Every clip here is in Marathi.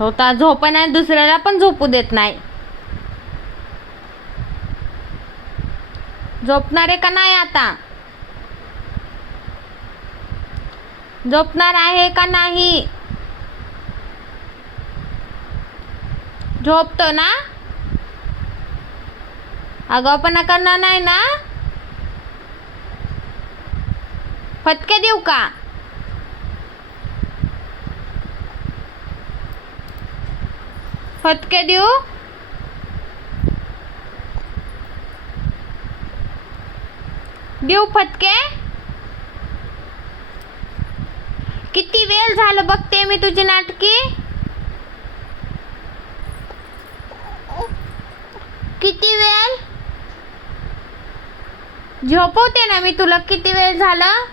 हो, स्वतः झोप नाही दुसऱ्याला पण झोपू देत नाही. झोपणार आहे का नाही आता? झोपणार आहे का नाही? झोपतो ना? आगाऊपणा करणार नाही ना? फटके देऊ का? फटके देऊ? देऊ फटके? किती वेळ झालं बघते मी तुझी नाटकी? किती वेळ? झोपवते ना मी तुला किती वेळ झालं?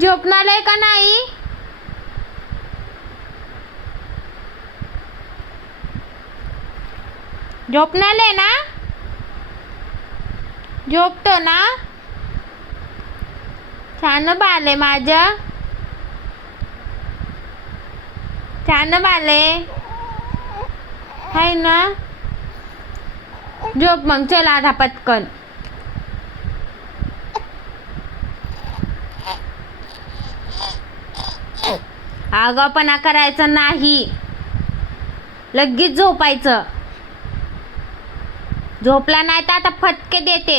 झोपणार आहे का नाही? झोपणाले ना? झोपतो ना? छान बाले माझ्या छान बाले हाय ना? झोप मग चल आधा पटकन. आगाऊपणा करायचं नाही. लगेच झोपायचं. झोपला नाही तर आता फटके देते.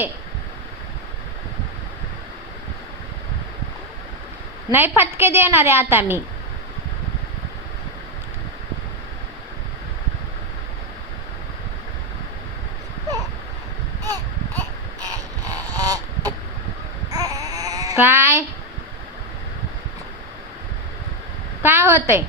नाही फटके देणार आहे आता मी. काय? काय होतंय?